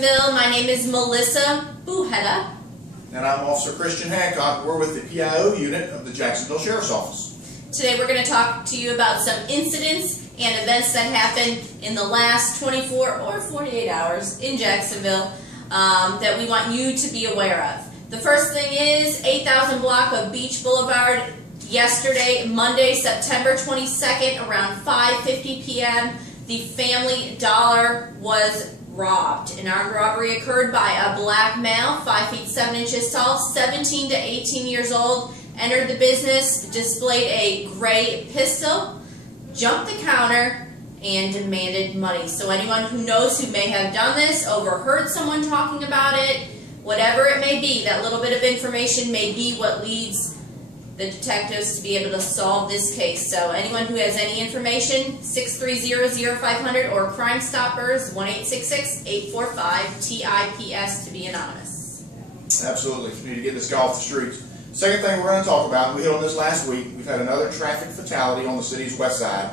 Jacksonville. My name is Melissa Bujeda. And I'm Officer Christian Hancock. We're with the PIO unit of the Jacksonville Sheriff's Office. Today we're going to talk to you about some incidents and events that happened in the last 24 or 48 hours in Jacksonville that we want you to be aware of. The first thing is 8000 block of Beach Boulevard yesterday, Monday, September 22nd, around 5:50 p.m. The Family Dollar was robbed. An armed robbery occurred by a black male, 5 feet 7 inches tall, 17 to 18 years old, entered the business, displayed a gray pistol, jumped the counter, and demanded money. So anyone who knows who may have done this, overheard someone talking about it, whatever it may be, that little bit of information may be what leads the detectives to be able to solve this case. So anyone who has any information, 630-0500 or Crime Stoppers, 1-866-845-TIPS to be anonymous. Absolutely. We need to get this guy off the streets. Second thing we're going to talk about, we hit on this last week, we've had another traffic fatality on the city's west side.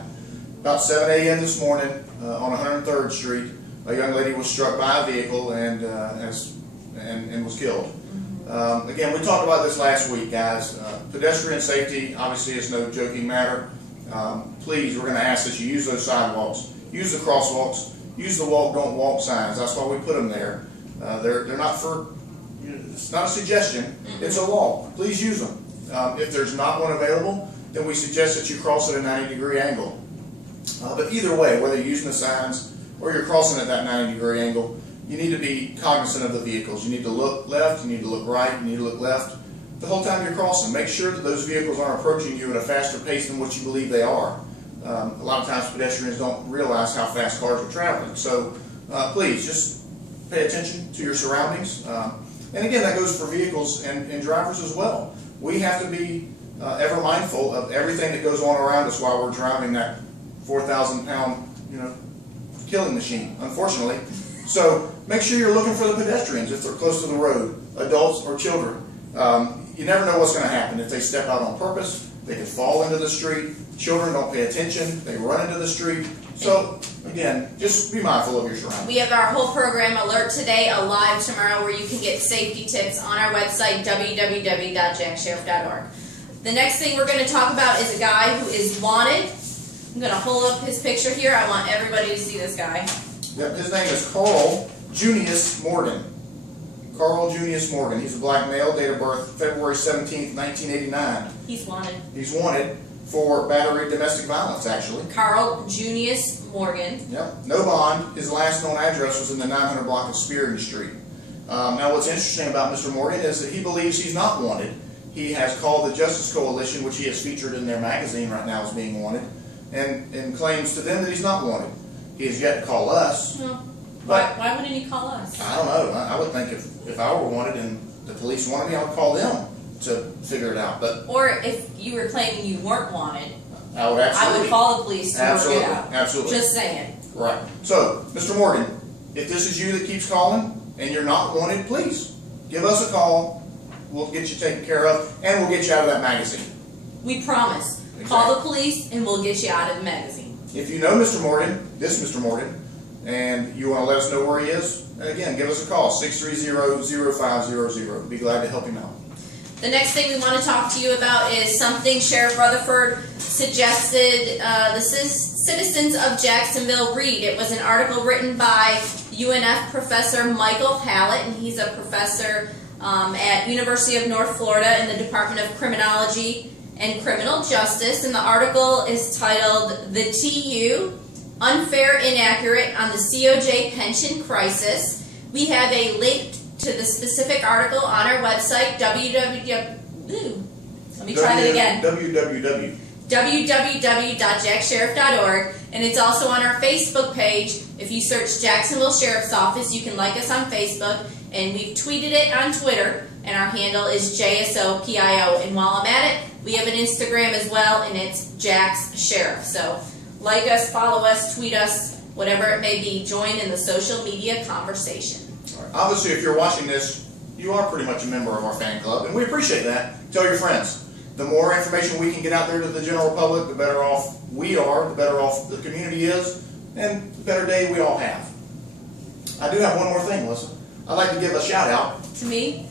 About 7 a.m. this morning on 103rd Street, a young lady was struck by a vehicle and was killed. Again, we talked about this last week, guys. Pedestrian safety obviously is no joking matter. Please, we're going to ask that you use those sidewalks, use the crosswalks, use the walk, don't walk signs. That's why we put them there. They're not for, it's not a suggestion, it's a law. Please use them. If there's not one available, then we suggest that you cross at a 90-degree angle. But either way, whether you're using the signs or you're crossing at that 90-degree angle, you need to be cognizant of the vehicles. You need to look left, you need to look right, you need to look left. The whole time you're crossing, make sure that those vehicles aren't approaching you at a faster pace than what you believe they are. A lot of times pedestrians don't realize how fast cars are traveling. So please, just pay attention to your surroundings. And again, that goes for vehicles and drivers as well. We have to be ever mindful of everything that goes on around us while we're driving that 4,000-pound, killing machine, unfortunately. So make sure you're looking for the pedestrians if they're close to the road, adults or children. You never know what's going to happen. If they step out on purpose, they could fall into the street. Children don't pay attention. They run into the street. So, again, just be mindful of your surroundings. We have our whole program, Alert Today, Alive Tomorrow, where you can get safety tips on our website, www.JAXSHERIFF.org. The next thing we're going to talk about is a guy who is wanted. I'm going to hold up his picture here. I want everybody to see this guy. Yep, his name is Carl Junius Morgan. Carl Junius Morgan. He's a black male, date of birth February 17th, 1989. He's wanted. He's wanted for battery domestic violence, actually. Carl Junius Morgan. Yep, no bond. His last known address was in the 900 block of Spearden Street. Now what's interesting about Mr. Morgan is that he believes he's not wanted. He has called the Justice Coalition, which he has featured in their magazine right now as being wanted, and claims to them that he's not wanted. He has yet to call us. Well, why wouldn't he call us? I don't know. I would think if I were wanted and the police wanted me, I would call them to figure it out. But or if you were claiming you weren't wanted, I would absolutely. I would call the police to work it out. Absolutely. Just saying. Right. So, Mr. Morgan, if this is you that keeps calling and you're not wanted, please give us a call. We'll get you taken care of, and we'll get you out of that magazine. We promise. Exactly. Call the police, and we'll get you out of the magazine. If you know Mr. Morgan, this Mr. Morgan, and you want to let us know where he is, again, give us a call, 630-0500. We'll be glad to help him out. The next thing we want to talk to you about is something Sheriff Rutherford suggested the citizens of Jacksonville read. It was an article written by UNF Professor Michael Hallett, and he's a professor at University of North Florida in the Department of Criminology and Criminal Justice, and the article is titled "The TU, Unfair Inaccurate on the COJ Pension Crisis." We have a link to the specific article on our website, www.jaxsheriff.org, and it's also on our Facebook page. If you search Jacksonville Sheriff's Office, you can like us on Facebook, and we've tweeted it on Twitter, and our handle is JSOPIO. And while I'm at it, we have an Instagram as well, and it's JAXSHERIFF. So like us, follow us, tweet us, whatever it may be. Join in the social media conversation. Right. Obviously, if you're watching this, you are pretty much a member of our fan club, and we appreciate that. Tell your friends. The more information we can get out there to the general public, the better off we are, the better off the community is, and the better day we all have. I do have one more thing, Melissa. I'd like to give a shout out. To me?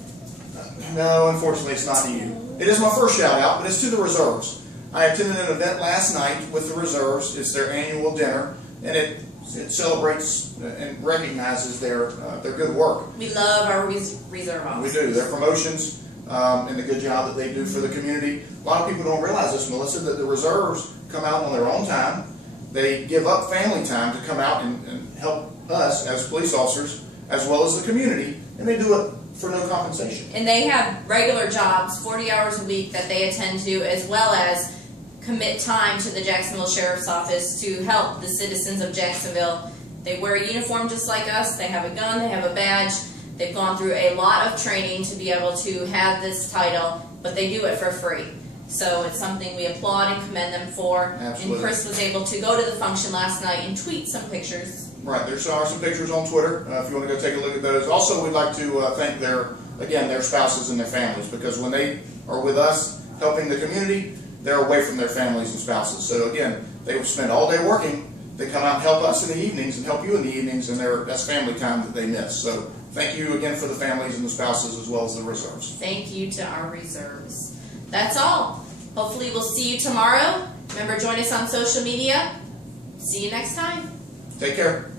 No, unfortunately it's not to you. It is my first shout out, but it's to the reserves. I attended an event last night with the reserves. It's their annual dinner, and it celebrates and recognizes their good work. We love our reserve officers. We do. Their promotions and the good job that they do for the community. A lot of people don't realize this, Melissa, that the reserves come out on their own time. They give up family time to come out and help us as police officers, as well as the community, and they do it for no compensation. And they have regular jobs, 40 hours a week, that they attend to, as well as commit time to the Jacksonville Sheriff's Office to help the citizens of Jacksonville. They wear a uniform just like us. They have a gun. They have a badge. They've gone through a lot of training to be able to have this title, but they do it for free. So it's something we applaud and commend them for. Absolutely. And Chris was able to go to the function last night and tweet some pictures. Right, there are some pictures on Twitter if you want to go take a look at those. Also, we'd like to thank their spouses and their families, because when they are with us helping the community, they're away from their families and spouses. So again, they will spend all day working. They come out and help us in the evenings and help you in the evenings, and that's family time that they miss. So thank you again for the families and the spouses, as well as the reserves. Thank you to our reserves. That's all. Hopefully we'll see you tomorrow. Remember, join us on social media. See you next time. Take care.